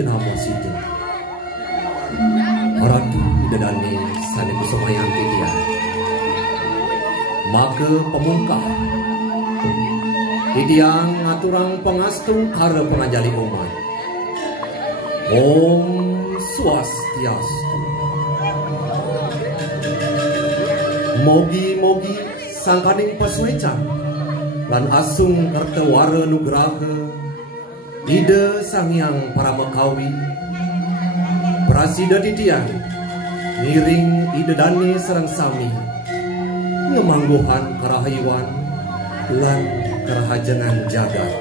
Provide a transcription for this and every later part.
namo situ. Ratu bidadari sane kusumayanti dia. Maka pemungkah Tidiang ngaturang pengastung kara pengajali umat. Om Swastiastu. Mogi-mogi sangkaning pasuecan lan asung kertewara nugraha ide sangyang para mekawi prasida titian ngiring ide dani sareng sami ngemangguhan karahayuan lan kerahajengan jagat.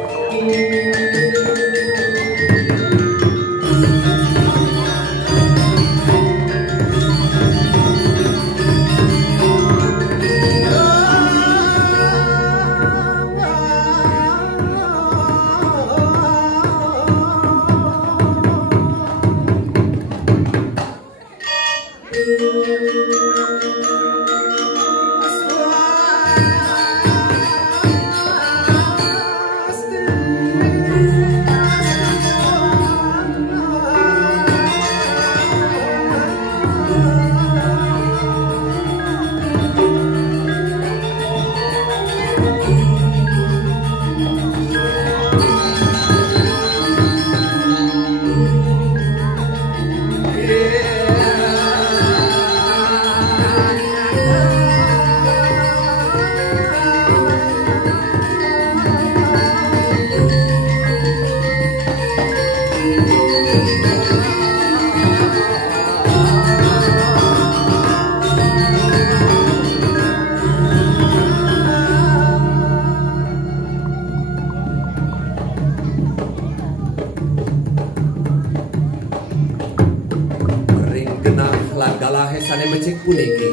Puniki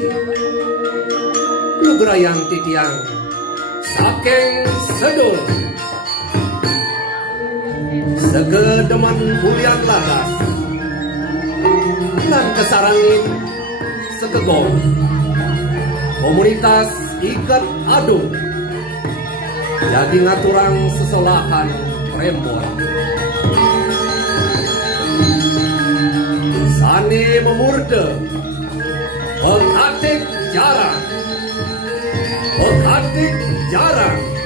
nugrayang titiang saking sedul segedeman bulian lagas lan kesarangin sekegong komunitas ikat adung jadi ngaturang sesolahan rembol sani memurde Penghatik jarang. Penghatik jarang.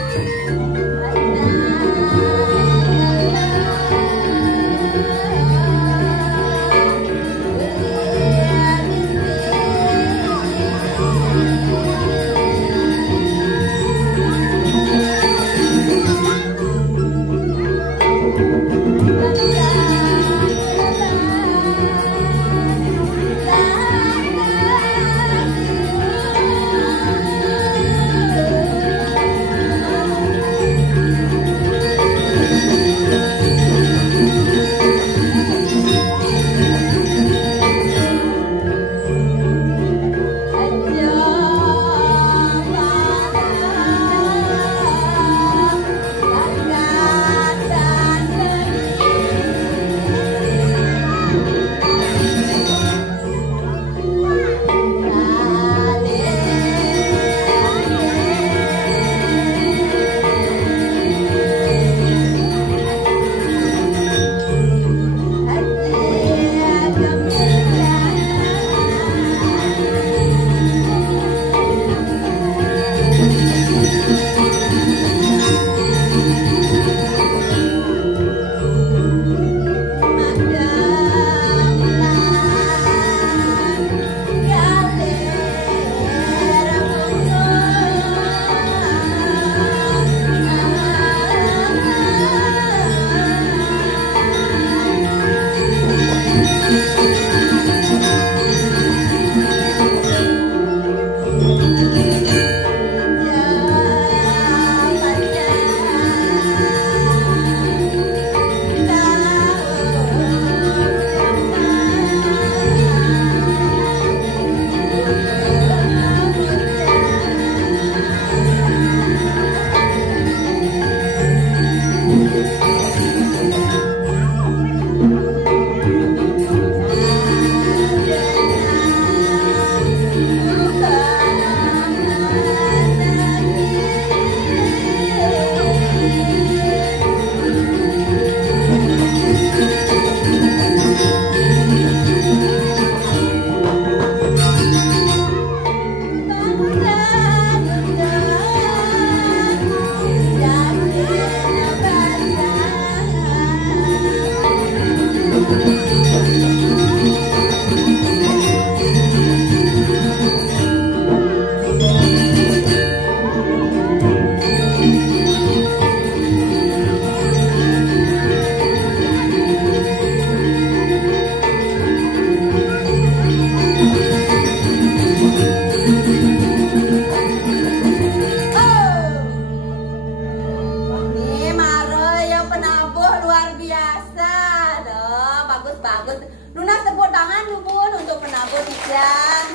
tangan Bun untuk penabur Tiang.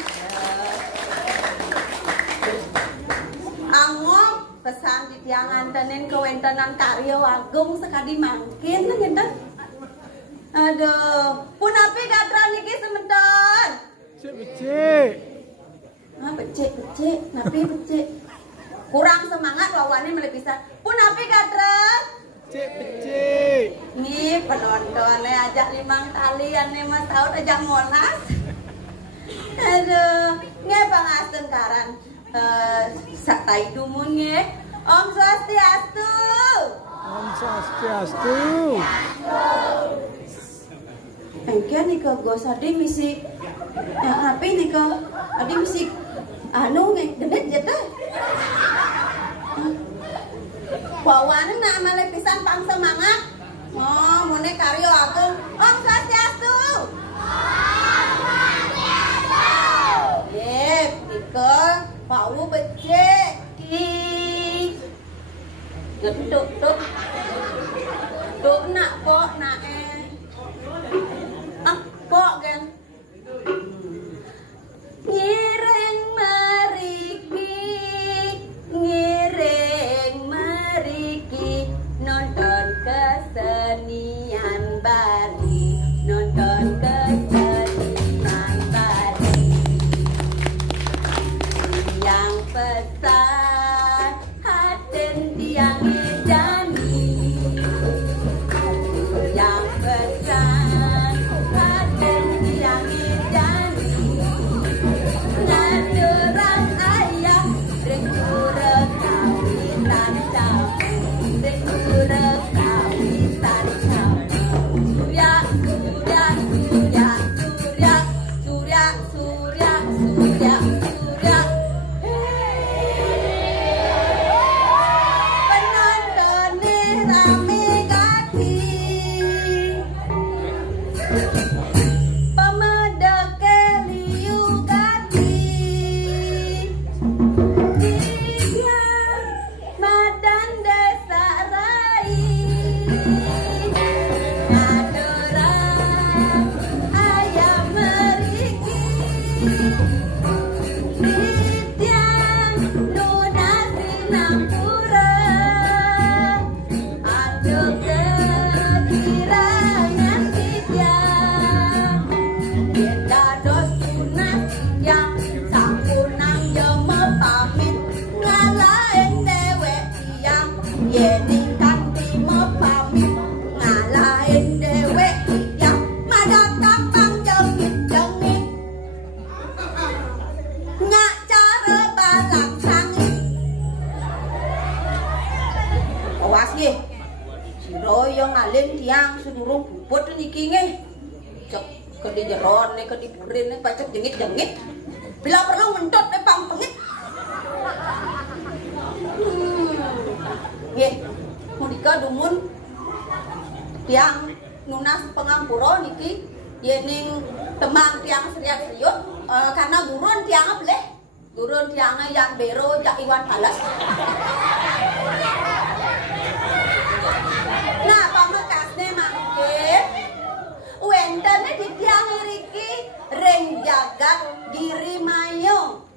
Angop pesan di Tiang antenin kewentenan karya agung sekali mangkin ngenten. Aduh, pun api gatra niki sementar. Becik. Ah, becik. Napi becik. Kurang semangat lawannya mulai bisa. Pun api gatra. Becik. Nih penontonnya ajak 5 kali ane Mas Taud ajak Monas. Aduh, nge pangasten karan. Sakai dumun nge. Om Swastiastu. Om Swastiastu. Engke nih ke gosade misi HP nih ke adi misi anu ngedet jeta. Bawane nak amale pisan pang semangat. Oh, mune karyo aku. Om Swastiastu. Iko pau becek. Geduk. Duk nak pok nak pok kan. Ngiring meriki nonton kesenian Bali, nonton kesenian Bali. Yang pesan haden tiang idani, yang pesan haden tiang idani. Ngaduran ayah rekure kawitan capu, rekure kawitan capu. Surya. Penontonnya rame gati. Pemedeke liu gati. Dia madan desa rai. Ngadoran ayam meriki. Tiang lunas sinampura. Aduh kekirangan tiang. Kita dos tunas tiang. Sakunang jemo pamit. Ngalahin dewek tiang. Yening kanti mo pamit. Ngalahin dewek tiang. Madak tampang jengit-jengit. Ngak cara balak sangit. Awas nge. Si Royo ngalin tiang sedurung bubut niki nge. Cek ke di jeron ke di burin pacek jengit-jengit. Bila perlu mentot pang pengit. Nge. Mudika dumun tiang nunas pengampuro niki yening temang tiang serius karena gurun tiang boleh gurun tiangnya yang bero jak iwan palas. Nah pamekasne mangke wentene di tiang riki reng jagat diri mayo.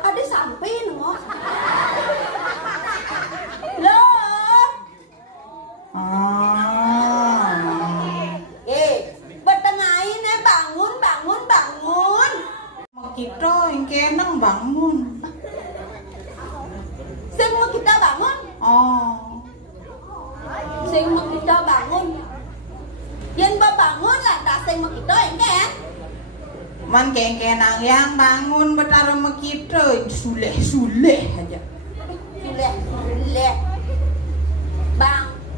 Ade sampai nemo. Loh. Betengahin bangun. Kita yang kenang bangun. Sing mau kita bangun. Sing mau kita bangun. Yang bangun lah tak sing mau kita yang kan. Man kenang yang bangun betara sama kita suleh aja. Suleh.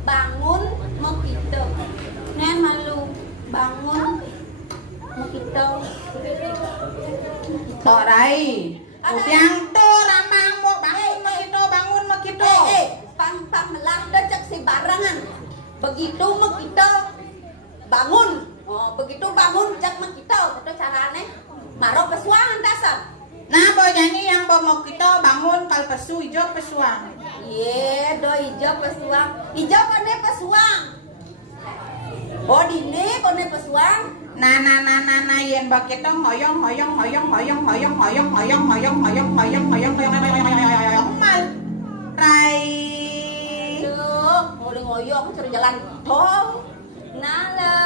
Bangun mau kita. Nen malu bangun mau kita. Torai. Yang tu ramang mau bangun mau kita. Pang melah dah cek si barangan. Begitu mau kita bangun. Oh, begitu bangun cek mau kita. Itu caranya. Marok pesuangan dasar. Nah, boy nyanyi yang mau kita bangun kalau pesu hijau pesuang. Ye, do hijau pesuang. Hijau kone pesuang. Oh, dini kone pesuang. Nah yen bakit dong hoyong mal. Rai. Duh, ngolong ngoyong suruh jalan dong. Nale.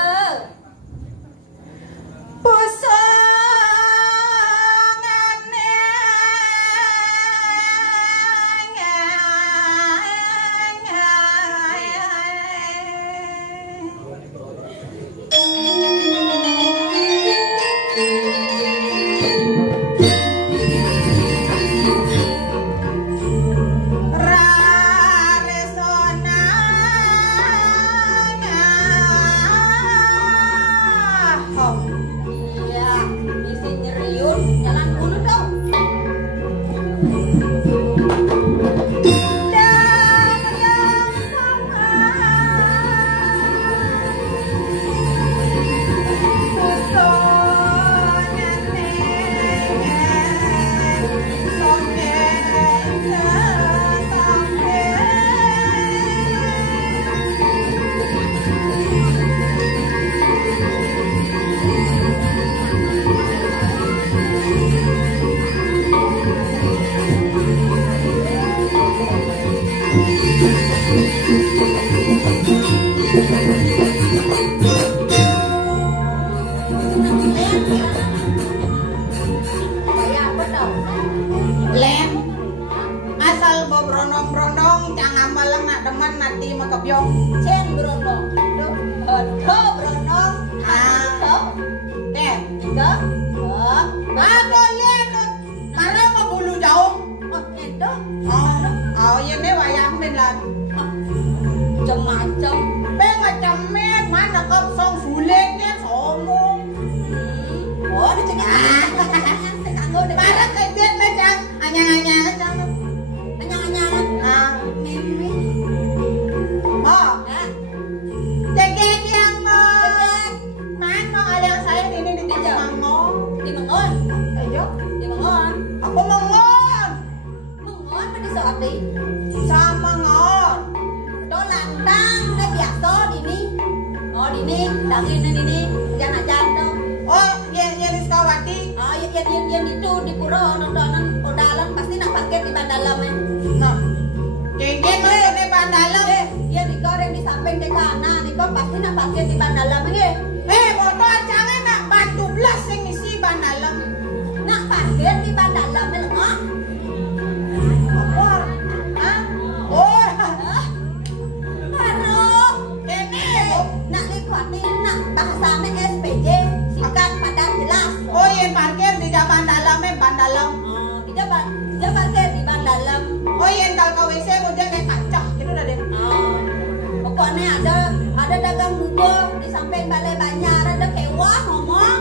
Len asal bo brondong jangan malang nak deman nanti makabyong Cen berondong. Aduh, berondong. Len Aduh, Len karena mau bulu jauh itu iya nih wayang nih lan macam-macam. macam mana kau song suleknya somong Oh, di sini. parah kayak macam anyang-anyang Anyang-anyangan. Mimi. oh cekek yang mana ada yang saya ini di Mangon Di Mengon. ayo Di Mengon. aku Mangon Mengon pada saat ini. sama Mangon Đó lantang nó biasa dini. Oh, dini, dangin dini. Jangan ajan đâu. oh dia di Sukawati Ah, yan itu di pura dalam pasti nak pakai di dalam eh. nah cekek ini bandalam Ya di goreng di samping di kanan, di pasti nak pakai di dalam eh. foto acaranya nak bantu belas yang isi bandalam Nak pakai di dalam eh lengah. apa oh Aduh, ini nak nikmatin nak bahasanya SPJ, singkat padat jelas. oh yang parkir di bandalamnya bandalam Dia parkir di dalam. oh yang tal KWC mau jaga kaca gitu dah deh Pokoknya ada dagang bubur di samping balai banyak, ada kewah ngomong.